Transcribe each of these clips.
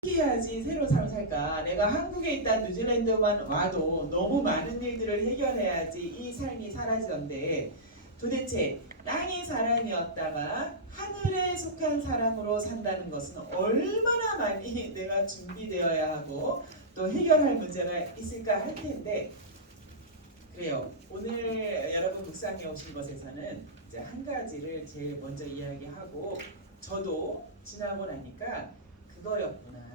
어떻게 해야지 새로운 삶을 살까? 내가 한국에 있다 뉴질랜드만 와도 너무 많은 일들을 해결해야지 이 삶이 사라지던데 도대체 땅의 사람이었다가 하늘에 속한 사람으로 산다는 것은 얼마나 많이 내가 준비되어야 하고 또 해결할 문제가 있을까 할 텐데 그래요. 오늘 여러분 묵상에 오신 것에서는 이제 한 가지를 제일 먼저 이야기하고 저도 지나고 나니까 그거였구나.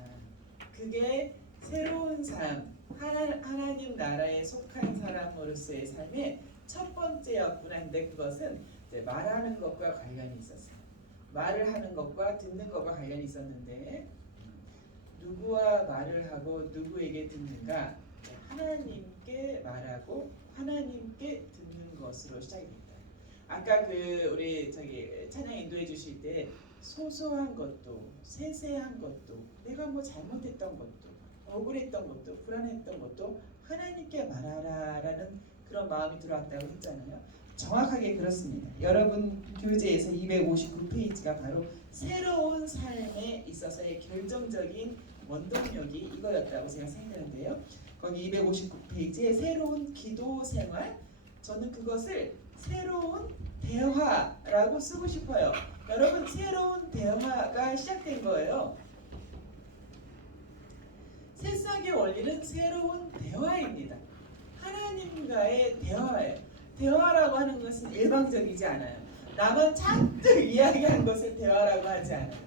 그게 새로운 삶, 하나님 나라에 속한 사람으로서의 삶의 첫 번째였구나. 근데 그것은 이제 말하는 것과 관련이 있었어요. 말을 하는 것과 듣는 것과 관련이 있었는데 누구와 말을 하고 누구에게 듣는가? 하나님께 말하고 하나님께 듣는 것으로 시작이 됩니다. 아까 우리 찬양 인도해 주실 때 소소한 것도 세세한 것도 내가 뭐 잘못했던 것도 억울했던 것도 불안했던 것도 하나님께 말하라라는 그런 마음이 들어왔다고 했잖아요. 정확하게 그렇습니다. 여러분 교재에서 259페이지가 바로 새로운 삶에 있어서의 결정적인 원동력이 이거였다고 제가 생각하는데요. 거기 259페이지에 새로운 기도 생활, 저는 그것을 새로운 대화라고 쓰고 싶어요. 여러분 새로운 대화가 시작된 거예요. 새싹의 원리는 새로운 대화입니다. 하나님과의 대화예요. 대화라고 하는 것은 일방적이지 않아요. 나만 잔뜩 이야기하는 것을 대화라고 하지 않아요.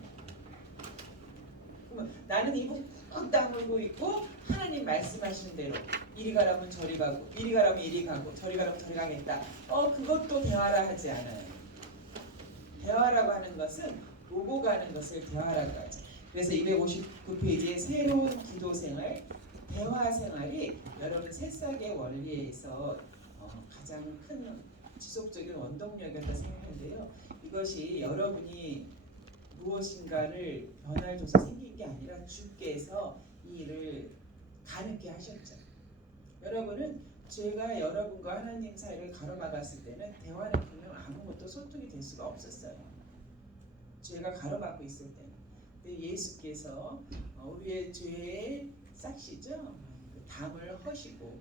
나는 입을 꾹 다물고 있고 하나님 말씀하시는 대로 이리 가라면 저리 가고 이리 가라면 이리 가고 저리 가라면 저리 가겠다. 그것도 대화라 하지 않아요. 대화라고 하는 것은 오고 가는 것을 대화라고 하죠. 그래서 259페이지의 새로운 기도 생활, 대화 생활이 여러분 새싹의 원리에서 가장 큰 지속적인 원동력이었다 생각하는데요. 이것이 여러분이 무엇인가를 변화를 줘서 생긴 게 아니라 주께서 이 일을 가능케 하셨죠. 여러분은 죄가 여러분과 하나님 사이를 가로막았을 때는 대화는 분명 아무것도 소통이 될 수가 없었어요. 죄가 가로막고 있을 때는. 근데 예수께서 우리의 죄의 싹시죠. 그 담을 허시고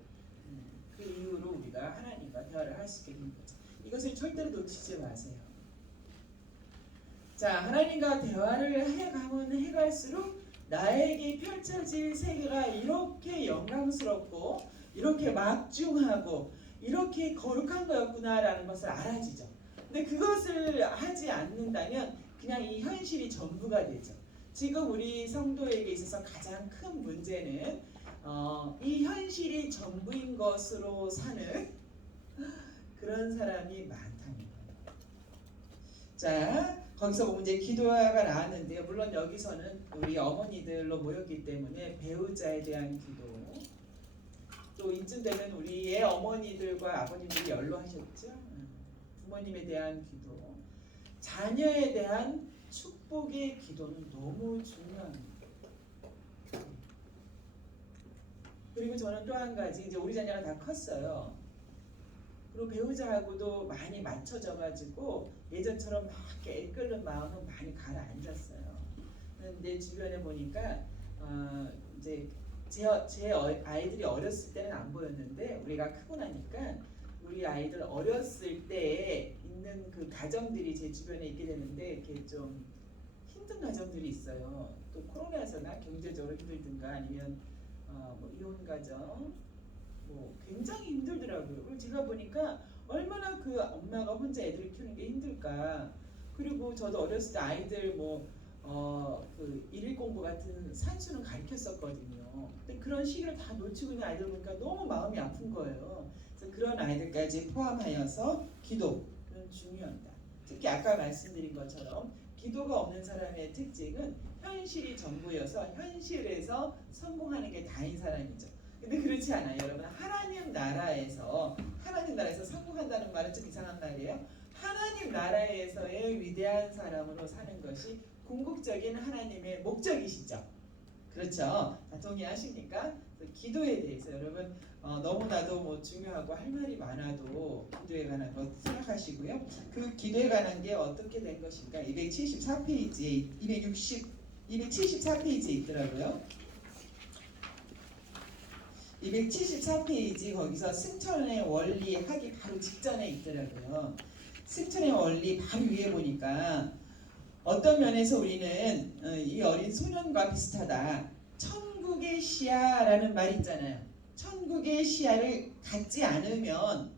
그 이후로 우리가 하나님과 대화를 할 수 있게 된 거죠. 이것을 절대로 놓치지 마세요. 자, 하나님과 대화를 해가면 해갈수록 나에게 펼쳐질 세계가 이렇게 영광스럽고 이렇게 막중하고 이렇게 거룩한 거였구나라는 것을 알아지죠. 근데 그것을 하지 않는다면 그냥 이 현실이 전부가 되죠. 지금 우리 성도에게 있어서 가장 큰 문제는 이 현실이 전부인 것으로 사는 그런 사람이 많다는 거예요. 자, 거기서 보면 이제 기도가 나왔는데요. 물론 여기서는 우리 어머니들로 모였기 때문에 배우자에 대한 기도, 또 이쯤 되면 우리의 어머니들과 아버님들이 연로하셨죠. 부모님에 대한 기도, 자녀에 대한 축복의 기도는 너무 중요합니다. 그리고 저는 또 한 가지, 이제 우리 자녀가 다 컸어요. 그리고 배우자하고도 많이 맞춰져가지고 예전처럼 막 이렇게 애끓는 마음은 많이 가라앉았어요. 근데 주변에 보니까 이제 제 아이들이 어렸을 때는 안 보였는데 우리가 크고 나니까 우리 아이들 어렸을 때에 있는 그 가정들이 제 주변에 있게 되는데 이렇게 좀 힘든 가정들이 있어요. 또 코로나에서나 경제적으로 힘들든가 아니면 뭐 이혼 가정 뭐 굉장히 힘들더라고요. 그리고 제가 보니까 얼마나 그 엄마가 혼자 애들을 키우는 게 힘들까. 그리고 저도 어렸을 때 아이들 그 일일 공부 같은 산수는 가르쳤었거든요. 근데 그런 시기를 다 놓치고 있는 아이들 보니까 너무 마음이 아픈 거예요. 그래서 그런 아이들까지 포함하여서 기도는 중요하다. 특히 아까 말씀드린 것처럼 기도가 없는 사람의 특징은 현실이 전부여서 현실에서 성공하는 게 다인 사람이죠. 근데 그렇지 않아요. 여러분 하나님 나라에서 성공한다는 말은 좀 이상한 말이에요. 하나님 나라에서의 위대한 사람으로 사는 것이 궁극적인 하나님의 목적이시죠. 그렇죠? 동의하십니까? 기도에 대해서 여러분 너무나도 뭐 중요하고 할 말이 많아도 기도에 관한 것 생각하시고요. 그 기도에 관한 게 어떻게 된 것인가? 274페이지에 260 274페이지에 있더라고요. 274페이지 거기서 승천의 원리 하기 바로 직전에 있더라고요. 승천의 원리 바로 위에 보니까 어떤 면에서 우리는 이 어린 소년과 비슷하다. 천국의 시야라는 말이 있잖아요. 천국의 시야를 갖지 않으면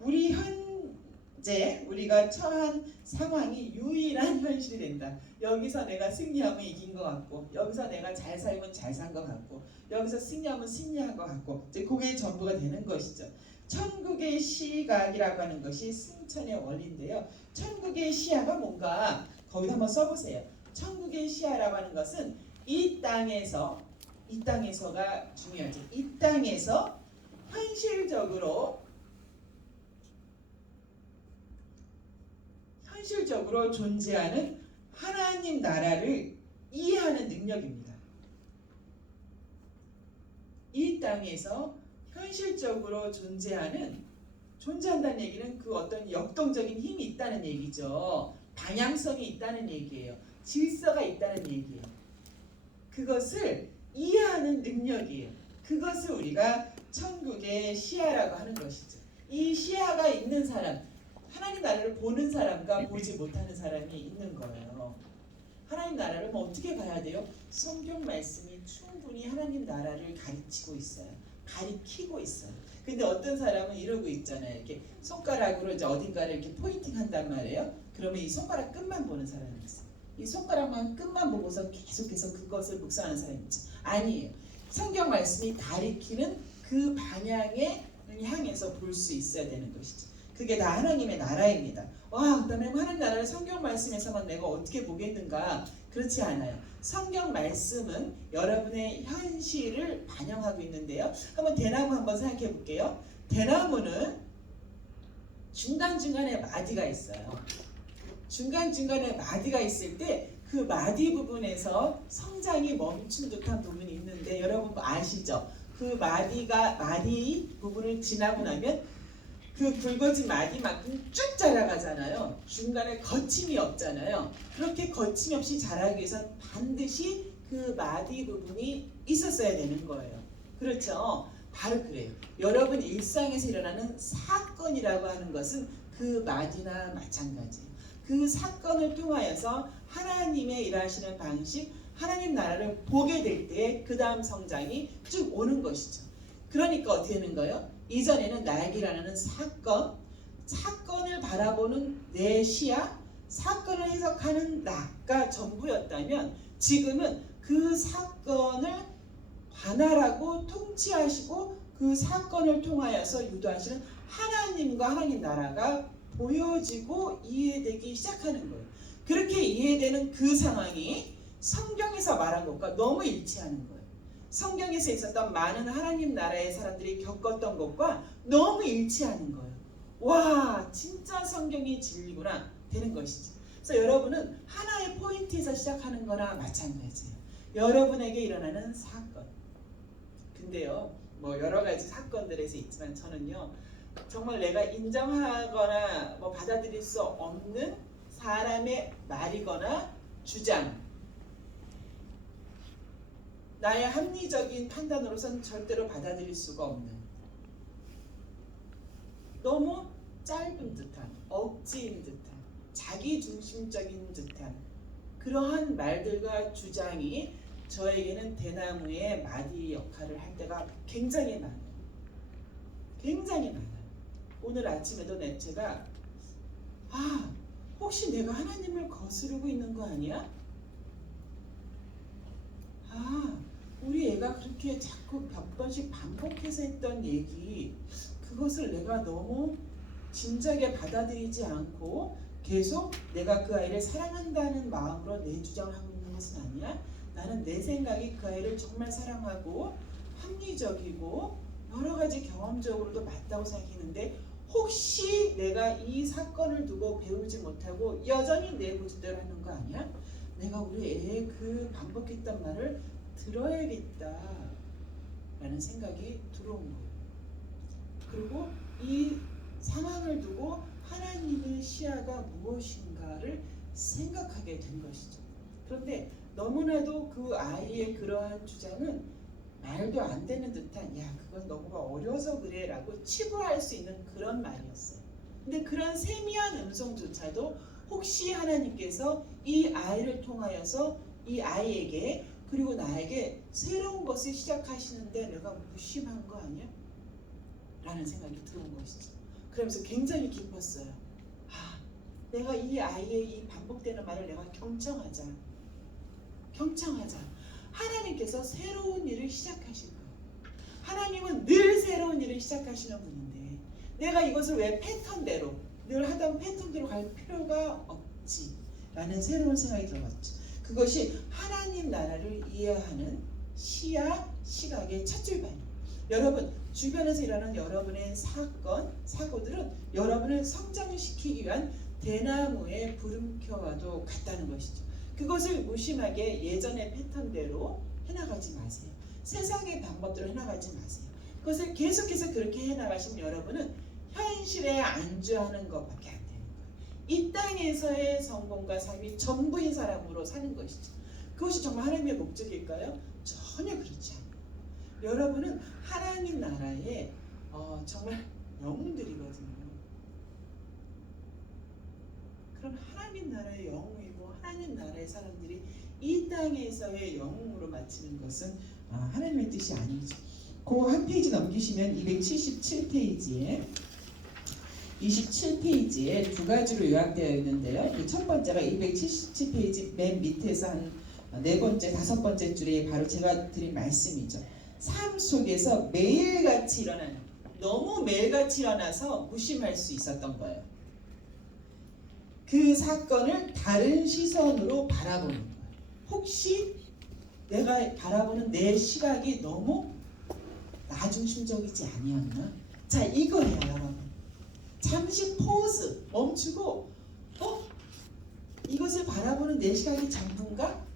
우리 현재 우리가 처한 상황이 유일한 현실이 된다. 여기서 내가 승리하면 이긴 것 같고, 여기서 내가 잘 살면 잘 산 것 같고, 여기서 승리하면 승리한 것 같고, 이제 그게 전부가 되는 것이죠. 천국의 시각이라고 하는 것이 승천의 원리인데요. 천국의 시야가 뭔가 거기다 한번 써보세요. 천국의 시야라고 하는 것은 이 땅에서가 중요하죠. 이 땅에서 현실적으로 존재하는 하나님 나라를 이해하는 능력입니다. 이 땅에서 현실적으로 존재한다는 얘기는 그 어떤 역동적인 힘이 있다는 얘기죠. 방향성이 있다는 얘기예요. 질서가 있다는 얘기예요. 그것을 이해하는 능력이에요. 그것을 우리가 천국의 시야라고 하는 것이죠. 이 시야가 있는 사람, 하나님 나라를 보는 사람과 보지 못하는 사람이 있는 거예요. 하나님 나라를 뭐 어떻게 봐야 돼요? 성경 말씀이 충분히 하나님 나라를 가르치고 있어요. 가리키고 있어요. 근데 어떤 사람은 이러고 있잖아요. 이렇게 손가락으로 이제 어딘가를 이렇게 포인팅 한단 말이에요. 그러면 이 손가락 끝만 보는 사람이 있어요. 이 손가락만 끝만 보고서 계속해서 그것을 묵상하는 사람이 있죠. 아니에요. 성경 말씀이 가리키는 그 방향에 향해서 볼 수 있어야 되는 것이죠. 그게 다 하나님의 나라입니다. 그다음에 하나님 나라를 성경 말씀에서만 내가 어떻게 보겠는가? 그렇지 않아요. 성경 말씀은 여러분의 현실을 반영하고 있는데요. 한번 대나무 한번 생각해 볼게요. 대나무는 중간중간에 마디가 있어요. 중간중간에 마디가 있을 때 그 마디 부분에서 성장이 멈춘 듯한 부분이 있는데 여러분 아시죠? 그 마디 부분을 지나고 나면 그 굵어진 마디만큼 쭉 자라가잖아요. 중간에 거침이 없잖아요. 그렇게 거침이 없이 자라기 위해서 반드시 그 마디 부분이 있었어야 되는 거예요. 그렇죠? 바로 그래요. 여러분 일상에서 일어나는 사건이라고 하는 것은 그 마디나 마찬가지예요. 그 사건을 통하여서 하나님의 일하시는 방식, 하나님 나라를 보게 될 때 그 다음 성장이 쭉 오는 것이죠. 그러니까 어떻게 되는 거예요? 이전에는 나에게 일어나는 사건을 바라보는 내 시야, 사건을 해석하는 나가 전부였다면 지금은 그 사건을 관할하고 통치하시고 그 사건을 통하여서 유도하시는 하나님과 하나님 나라가 보여지고 이해되기 시작하는 거예요. 그렇게 이해되는 그 상황이 성경에서 말한 것과 너무 일치하는 거예요. 성경에서 있었던 많은 하나님 나라의 사람들이 겪었던 것과 너무 일치하는 거예요. 와, 진짜 성경이 진리구나 되는 것이지. 그래서 여러분은 하나의 포인트에서 시작하는 거나 마찬가지예요. 여러분에게 일어나는 사건. 근데요, 뭐 여러 가지 사건들에서 있지만 저는요, 정말 내가 인정하거나 뭐 받아들일 수 없는 사람의 말이거나 주장, 나의 합리적인 판단으로선 절대로 받아들일 수가 없는, 너무 짧은 듯한, 억지인 듯한, 자기중심적인 듯한 그러한 말들과 주장이 저에게는 대나무의 마디 역할을 할 때가 굉장히 많아요. 굉장히 많아요. 오늘 아침에도 제가 혹시 내가 하나님을 거스르고 있는 거 아니야? 우리 애가 그렇게 자꾸 몇 번씩 반복해서 했던 얘기, 그것을 내가 너무 진작에 받아들이지 않고 계속 내가 그 아이를 사랑한다는 마음으로 내 주장을 하고 있는 것은 아니야? 나는 내 생각이 그 아이를 정말 사랑하고 합리적이고 여러 가지 경험적으로도 맞다고 생각했는데 혹시 내가 이 사건을 두고 배우지 못하고 여전히 내 고집대로 하는 거 아니야? 내가 우리 애의 그 반복했던 말을 들어야겠다 라는 생각이 들어온 거예요. 그리고 이 상황을 두고 하나님의 시야가 무엇인가를 생각하게 된 것이죠. 그런데 너무나도 그 아이의 그러한 주장은 말도 안 되는 듯한 야 그건 너무가 어려서 그래 라고 치부할 수 있는 그런 말이었어요. 근데 그런 세미한 음성조차도 혹시 하나님께서 이 아이를 통하여서 이 아이에게 그리고 나에게 새로운 것을 시작하시는데 내가 무심한 거 아니야? 라는 생각이 들어온 것이죠. 그러면서 굉장히 기뻤어요. 아, 내가 이 아이의 이 반복되는 말을 내가 경청하자. 하나님께서 새로운 일을 시작하실 거예요. 하나님은 늘 새로운 일을 시작하시는 분인데 내가 이것을 왜 패턴대로 늘 하던 패턴대로 갈 필요가 없지 라는 새로운 생각이 들어봤죠. 그것이 하나님 나라를 이해하는 시야, 시각의 첫 출발이에요. 여러분 주변에서 일어나는 여러분의 사건, 사고들은 여러분을 성장시키기 위한 대나무의 부름켜와도 같다는 것이죠. 그것을 무심하게 예전의 패턴대로 해나가지 마세요. 세상의 방법대로 해나가지 마세요. 그것을 계속해서 그렇게 해나가시면 여러분은 현실에 안주하는 것밖에 안 되는 거예요. 이 땅에서의 성공과 삶이 전부인 사람으로 사는 것이죠. 그것이 정말 하나님의 목적일까요? 전혀 그렇지 않아요. 여러분은 하나님 나라의 정말 영웅들이거든요. 그럼 하나님 나라의 영웅이고 하나님 나라의 사람들이 이 땅에서의 영웅으로 마치는 것은 하나님의 뜻이 아니죠. 그 한 페이지 넘기시면 277페이지에 27페이지에 두 가지로 요약되어 있는데요. 첫 번째가 277페이지 맨 밑에서 한 네 번째, 다섯 번째 줄에 바로 제가 드린 말씀이죠. 삶 속에서 매일같이 일어나는, 너무 매일같이 일어나서 무심할 수 있었던 거예요. 그 사건을 다른 시선으로 바라보는 거예요. 혹시 내가 바라보는 내 시각이 너무 나중심적이지 아니었나? 자, 이거예요, 여러분. 잠시 포즈, 멈추고 이것을 바라보는 내 시각이 전부인가?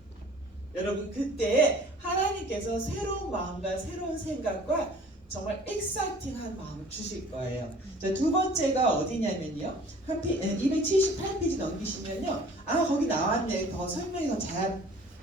여러분 그때 하나님께서 새로운 마음과 새로운 생각과 정말 엑사이팅한 마음을 주실 거예요. 자, 두 번째가 어디냐면요. 278페이지 넘기시면요. 거기 나왔네. 더 설명이 더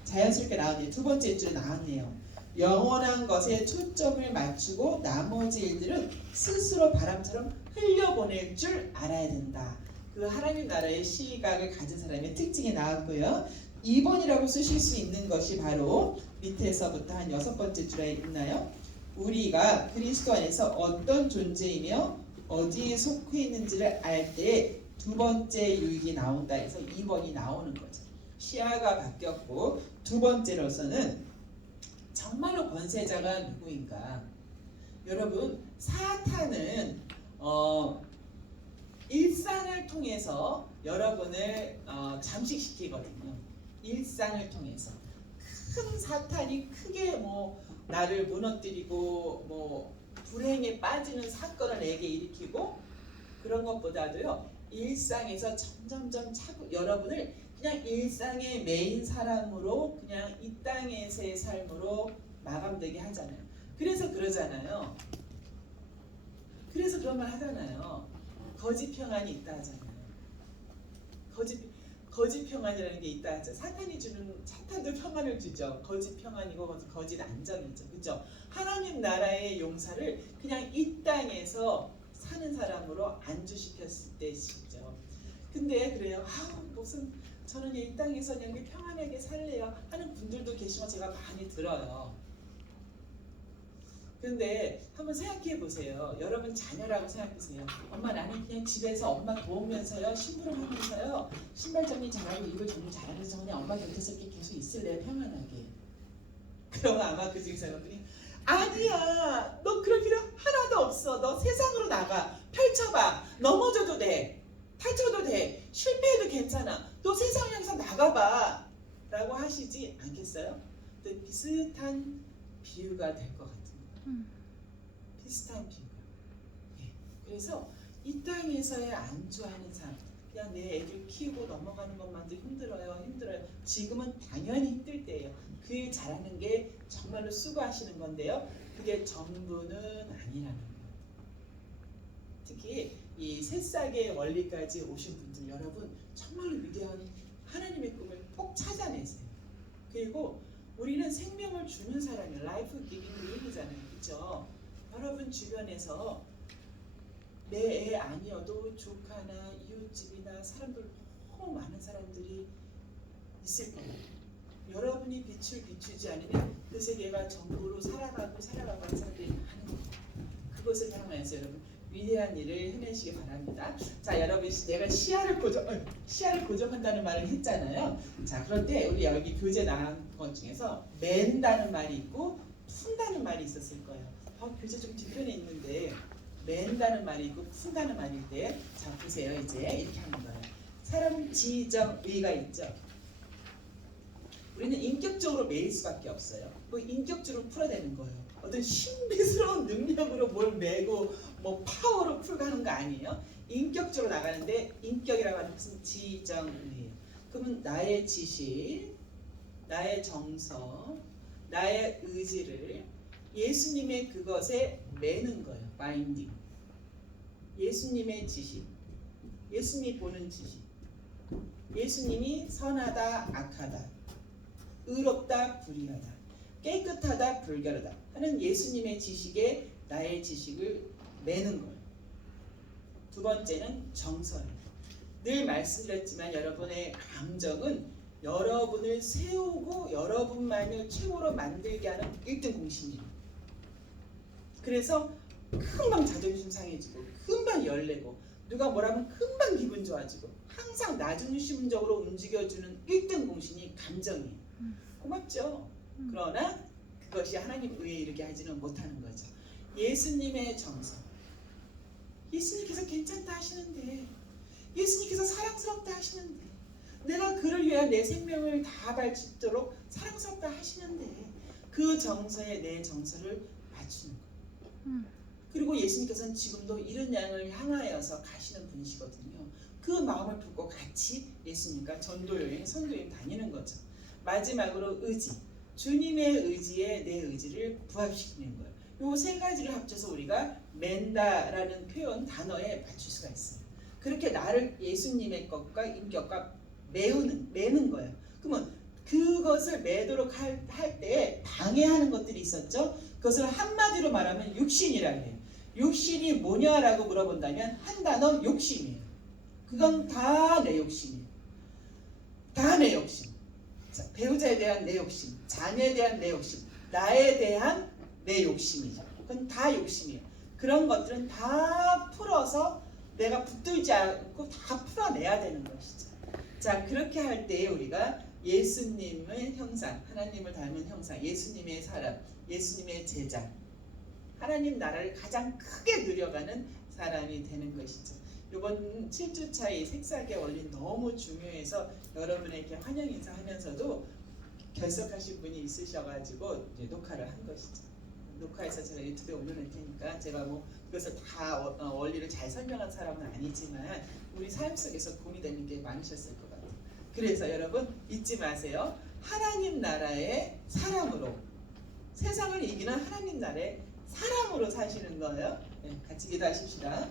자연스럽게 나왔네요. 두 번째 줄에 나왔네요. 영원한 것에 초점을 맞추고 나머지 일들은 스스로 바람처럼 흘려보낼 줄 알아야 된다. 그 하나님 나라의 시각을 가진 사람의 특징이 나왔고요. 2번이라고 쓰실 수 있는 것이 바로 밑에서부터 한 6번째 줄에 있나요? 우리가 그리스도 안에서 어떤 존재이며 어디에 속해 있는지를 알 때 두 번째 유익이 나온다 해서 2번이 나오는 거죠. 시야가 바뀌었고 두 번째로서는 정말로 권세자가 누구인가? 여러분 사탄은 일상을 통해서 여러분을 잠식시키거든요. 일상을 통해서 큰 사탄이 크게 나를 무너뜨리고 불행에 빠지는 사건을 내게 일으키고 그런 것보다도요 일상에서 점점점 여러분을 그냥 일상의 메인 사람으로 그냥 이 땅에서의 삶으로 마감되게 하잖아요. 그래서 그러잖아요. 그래서 그런 말 하잖아요. 거짓 평안이 있다 하잖아요. 거짓 평안이라는 게 있다 하죠. 사탄도 평안을 주죠. 거짓 평안이고 거짓 안정이죠. 그렇죠? 하나님 나라의 용사를 그냥 이 땅에서 사는 사람으로 안주시켰을 때시죠. 근데 그래요. 무슨 저는 이 땅에서 그냥 평안하게 살래요 하는 분들도 계시고 제가 많이 들어요. 근데 한번 생각해 보세요. 여러분 자녀라고 생각하세요. 엄마 나는 그냥 집에서 엄마 도우면서요. 심부름하면서요. 신발 정리 잘하고 이거 정리 잘하면서 그냥 엄마 곁에서 이렇게 계속 있을래요. 평안하게. 그럼 아마 그 중에 사람들이 아니야. 너 그럴 필요 하나도 없어. 너 세상으로 나가. 펼쳐봐. 넘어져도 돼. 다쳐도 돼. 실패해도 괜찮아. 너 세상 향해서 나가봐. 라고 하시지 않겠어요? 근데 비슷한 비유가 될 것 같아요. 비슷한 비유. 예. 그래서 이 땅에서의 안주하는 삶, 그냥 내 애들 키우고 넘어가는 것만도 힘들어요. 지금은 당연히 힘들 때예요. 그 일 잘하는 게 정말로 수고하시는 건데요. 그게 전부는 아니라는 거예요. 특히 이 새싹의 원리까지 오신 분들 여러분 정말로 위대한 하나님의 꿈을 꼭 찾아내세요. 그리고 우리는 생명을 주는 사람이에요. 라이프 기빙 릴이잖아요. 그렇죠? 여러분 주변에서 내 애 아니어도 조카나 이웃집이나 사람들 너무 많은 사람들이 있을 거예요. 여러분이 빛을 비추지 않으면 그 세계가 전부로 살아가는 사람들이 많은 거예요. 그것을 향해서 여러분 위대한 일을 해내시기 바랍니다. 자, 여러분 내가 시야를 고정한다는 말을 했잖아요. 자, 그런데 우리 여기 교재 나온 것 중에서 맨다는 말이 있고 푼다는 말이 있었을 거예요. 교재 좀 뒤편에 있는데 맨다는 말이 있고 푼다는 말일 때, 자 보세요. 이제 이렇게 하는 거예요. 사람 지정의가 있죠. 우리는 인격적으로 매일 수밖에 없어요. 뭐 인격적으로 풀어내는 거예요. 어떤 신비스러운 능력으로 뭘 메고 뭐 파워로 풀고 하는 거 아니에요. 인격적으로 나가는데 인격이라고 하는 것은 지정의예요. 그러면 나의 지식, 나의 정서, 나의 의지를 예수님의 그것에 매는 거예요. 바인딩. 예수님의 지식, 예수님이 보는 지식, 예수님이 선하다 악하다, 의롭다 불의하다, 깨끗하다 불결하다 하는 예수님의 지식에 나의 지식을 매는 거예요. 두 번째는 정서예요. 늘 말씀드렸지만 여러분의 감정은 여러분을 세우고 여러분만을 최고로 만들게 하는 1등 공신이에요. 그래서 금방 자존심 상해지고 금방 열내고 누가 뭐라면 금방 기분 좋아지고 항상 나중심적으로 움직여주는 1등 공신이 감정이에요. 고맙죠? 그러나 그것이 하나님 의에 이르게 하지는 못하는 거죠. 예수님의 정서, 예수님께서 괜찮다 하시는데, 예수님께서 사랑스럽다 하시는데, 내가 그를 위한 내 생명을 다 바치도록 사랑스럽다 하시는데 그 정서에 내 정서를 맞추는 거예요. 그리고 예수님께서는 지금도 이런 양을 향하여서 가시는 분이시거든요. 그 마음을 품고 같이 예수님과 전도여행, 선도여행 다니는 거죠. 마지막으로 의지, 주님의 의지에 내 의지를 부합시키는 거예요. 요 세 가지를 합쳐서 우리가 맨다라는 표현 단어에 맞출 수가 있어요. 그렇게 나를 예수님의 것과 인격과 매는 거예요. 그러면 그것을 매도록 할 때 방해하는 것들이 있었죠. 그것을 한마디로 말하면 육신이라고 해요. 육신이 뭐냐라고 물어본다면 한 단어 욕심이에요. 그건 다 내 욕심이에요. 다 내 욕심. 자, 배우자에 대한 내 욕심, 자녀에 대한 내 욕심, 나에 대한 내 욕심이죠. 그건 다 욕심이에요. 그런 것들은 다 풀어서 내가 붙들지 않고 다 풀어내야 되는 것이죠. 자, 그렇게 할 때 우리가 예수님의 형상, 하나님을 닮은 형상, 예수님의 사람, 예수님의 제자, 하나님 나라를 가장 크게 누려가는 사람이 되는 것이죠. 이번 7주차 이 색사계 원리 너무 중요해서 여러분에게 환영 인사하면서도 결석하신 분이 있으셔가지고 이제 녹화를 한 것이죠. 녹화해서 제가 유튜브에 올려놓을 테니까 제가 뭐 이것을 다 원리를 잘 설명한 사람은 아니지만 우리 삶 속에서 고민되는 게 많으셨을 것 같아요. 그래서 여러분 잊지 마세요. 하나님 나라의 사람으로, 세상을 이기는 하나님 나라의 사람으로 사시는 거예요. 네, 같이 기도하십시다.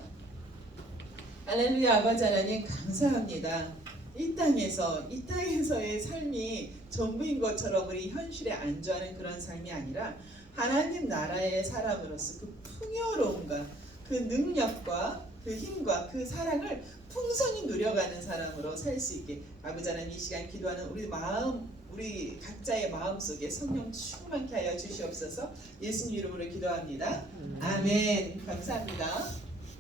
할렐루야. 아버지 하나님 감사합니다. 이 땅에서의 삶이 전부인 것처럼 우리 현실에 안주하는 그런 삶이 아니라 하나님 나라의 사람으로서 그 풍요로움과 그 능력과 그 힘과 그 사랑을 풍성히 누려가는 사람으로 살 수 있게 아버지 하나님 이 시간 기도하는 우리 각자의 마음속에 성령 충만케 하여 주시옵소서. 예수님 이름으로 기도합니다. 아멘. 감사합니다.